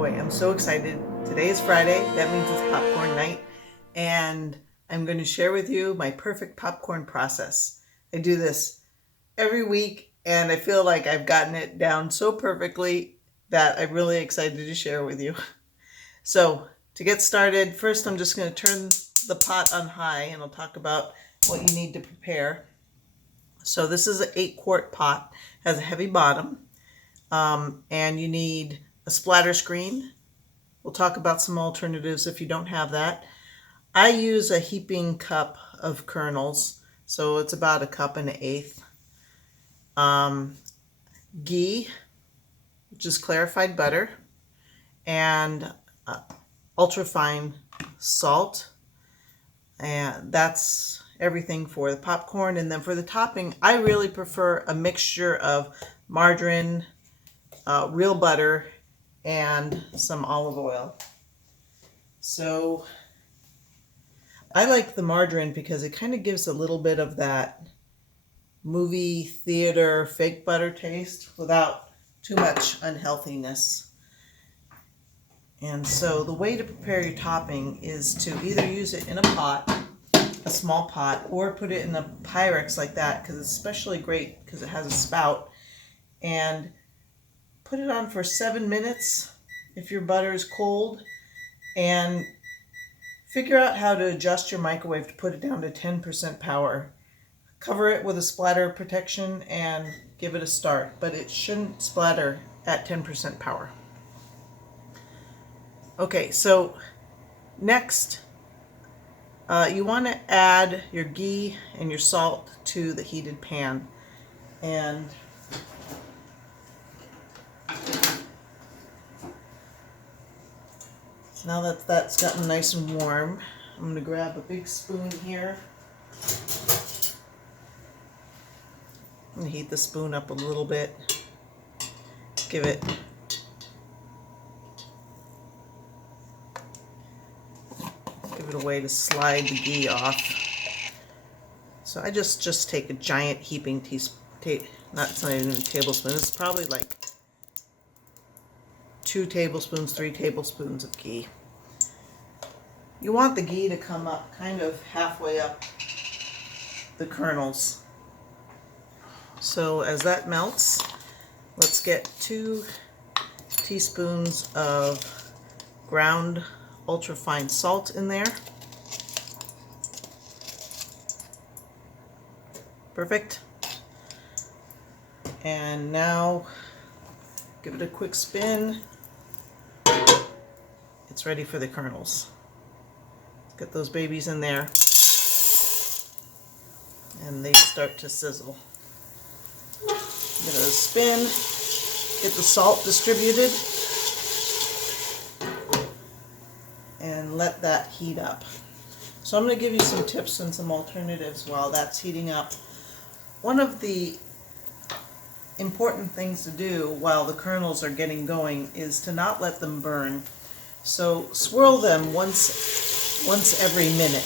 boy, I'm so excited. Today is Friday. That means it's popcorn night. And I'm going to share with you my perfect popcorn process. I do this every week and I feel like I've gotten it down so perfectly that I'm really excited to share with you. So to get started, first I'm just going to turn the pot on high and I'll talk about what you need to prepare. So this is an 8-quart pot, has a heavy bottom, and you need a splatter screen. We'll talk about some alternatives if you don't have that. I use a heaping cup of kernels, so it's about 1.1 cups. Ghee, which is clarified butter, and ultra-fine salt. And that's everything for the popcorn. And then for the topping, I really prefer a mixture of margarine, real butter, and some olive oil. So I like the margarine because it kind of gives a little bit of that movie theater fake butter taste without too much unhealthiness. And so the way to prepare your topping is to either use it in a pot, a small pot, or put it in a Pyrex like that, because it's especially great because it has a spout, and put it on for 7 minutes if your butter is cold, and figure out how to adjust your microwave to put it down to 10% power. Cover it with a splatter protection and give it a start, but it shouldn't splatter at 10% power. Okay, so next, you want to add your ghee and your salt to the heated pan. And now that that's gotten nice and warm, I'm going to grab a big spoon here. I'm going to heat the spoon up a little bit. Give it a way to slide the ghee off. So I just take a giant heaping teaspoon, it's not even a tablespoon, it's probably like 2 tablespoons, 3 tablespoons of ghee. You want the ghee to come up kind of halfway up the kernels. So as that melts, let's get 2 teaspoons of ground ultra-fine salt in there. Perfect. And now give it a quick spin. It's ready for the kernels. Let's get those babies in there. And they start to sizzle. Give it a spin. Get the salt distributed. And let that heat up. So I'm going to give you some tips and some alternatives while that's heating up. One of the important things to do while the kernels are getting going is to not let them burn. So swirl them once every minute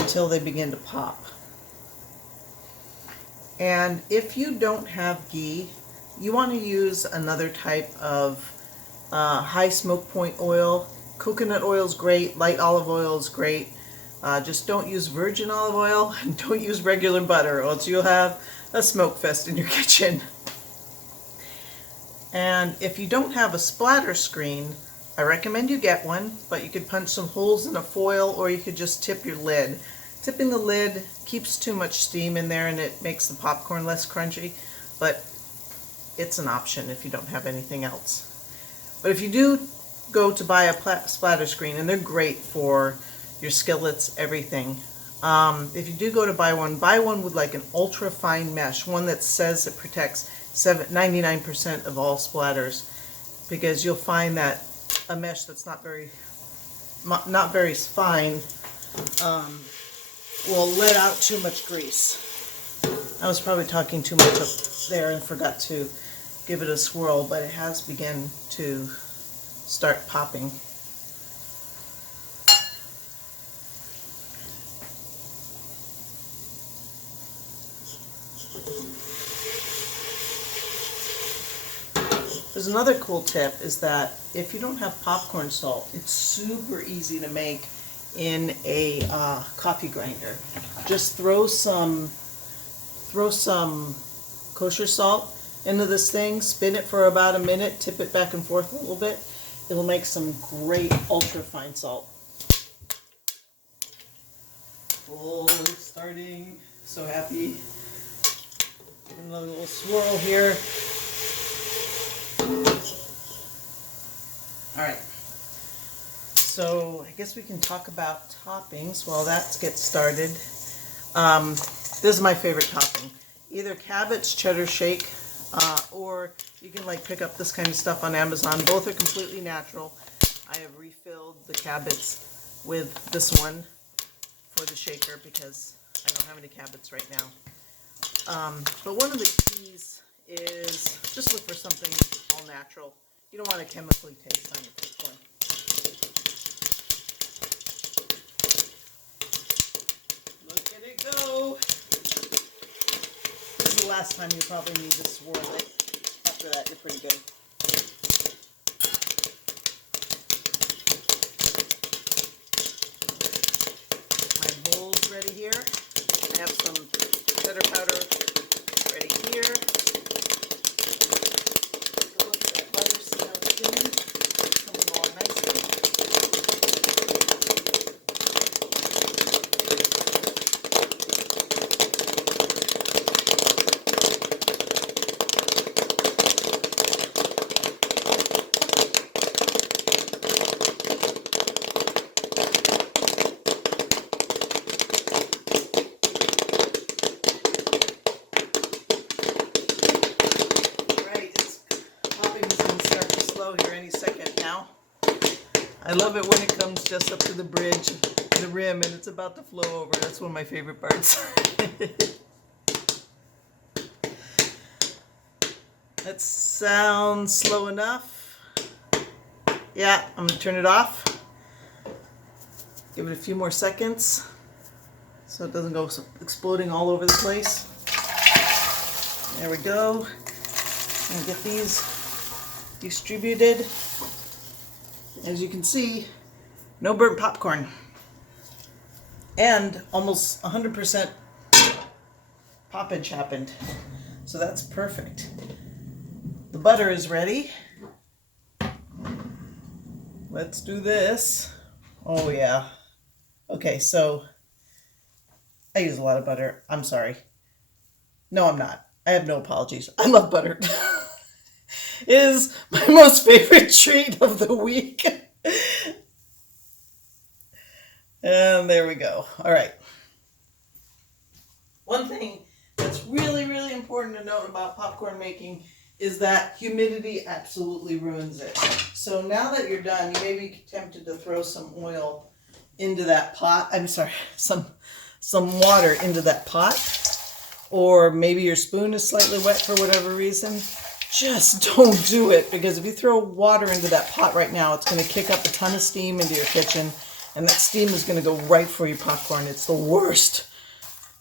until they begin to pop. And if you don't have ghee, you want to use another type of high smoke point oil. Coconut oil is great, light olive oil is great. Just don't use virgin olive oil and don't use regular butter, or else you'll have a smoke fest in your kitchen. And if you don't have a splatter screen, I recommend you get one, but you could punch some holes in a foil, or you could just tip your lid. Tipping the lid keeps too much steam in there and it makes the popcorn less crunchy, but it's an option if you don't have anything else. But if you do go to buy a splatter screen, and they're great for your skillets, everything. If you do go to buy one with like an ultra fine mesh, one that says it protects 99% of all splatters, because you'll find that a mesh that's not very fine will let out too much grease. I was probably talking too much up there and forgot to give it a swirl, but it has begun to start popping. This There's another cool tip is that if you don't have popcorn salt, it's super easy to make in a coffee grinder. Just throw some kosher salt into this thing, spin it for about a minute, tip it back and forth a little bit. It'll make some great ultra fine salt. Oh, it's starting. So happy. Give it another little swirl here. All right. So I guess we can talk about toppings while that gets started. This is my favorite topping. Either cabbage cheddar shake, or you can like pick up this kind of stuff on Amazon. Both are completely natural. I have refilled the cabbage with this one for the shaker because I don't have any cabbage right now. But one of the keys is just look for something all natural. You don't want a chemically taste on your popcorn. Look at it go. This is the last time you probably need to swirl it. After that, you're pretty good. My bowl's ready here. I have some cheddar powder ready here. Take a look at that butter melting. It's coming along nicely. Here any second now. I love it when it comes just up to the bridge, the rim, and it's about to flow over. That's one of my favorite parts. That sounds slow enough. Yeah, I'm gonna turn it off. Give it a few more seconds so it doesn't go exploding all over the place. There we go. And get these distributed. As you can see, no burnt popcorn and almost 100% poppage happened, so that's perfect. The butter is ready. Let's do this. Oh yeah. Okay, so I use a lot of butter. I'm sorry. No, I'm not. I have no apologies. I love butter. Is my most favorite treat of the week. And there we go. All right. One thing that's really, really important to note about popcorn making is that humidity absolutely ruins it. So now that you're done, you may be tempted to throw some oil into that pot. I'm sorry, some water into that pot. Or maybe your spoon is slightly wet for whatever reason. Just don't do it, because if you throw water into that pot right now, it's going to kick up a ton of steam into your kitchen, and that steam is going to go right for your popcorn. It's the worst.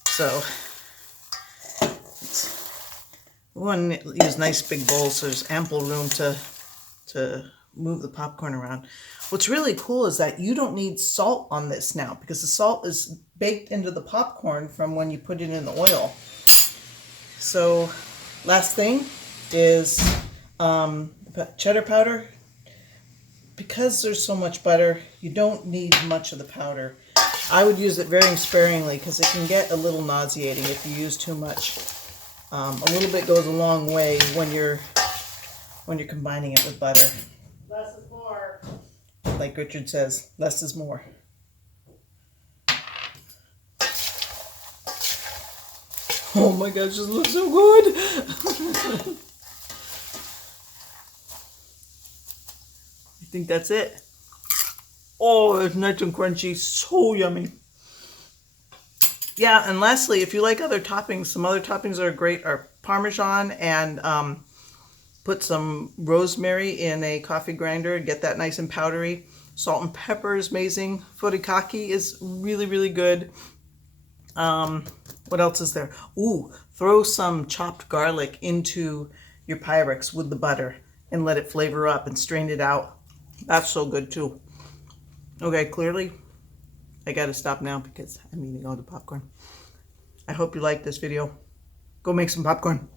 So we want to use nice big bowls so there's ample room to move the popcorn around. What's really cool is that you don't need salt on this now, because the salt is baked into the popcorn from when you put it in the oil. So last thing is cheddar powder. Because there's so much butter, you don't need much of the powder. I would use it very sparingly because it can get a little nauseating if you use too much. A little bit goes a long way when you're combining it with butter. Less is more. Like Richard says, less is more. Oh my gosh, this looks so good. I think that's it. Oh, it's nice and crunchy, so yummy. Yeah, and lastly, if you like other toppings, some other toppings that are great are Parmesan, and put some rosemary in a coffee grinder, get that nice and powdery. Salt and pepper is amazing. Furikake is really, really good. What else is there? Ooh, throw some chopped garlic into your Pyrex with the butter, and let it flavor up and strain it out. That's so good too. Okay, clearly I gotta stop now because I'm eating all the popcorn. I hope you like this video. Go make some popcorn.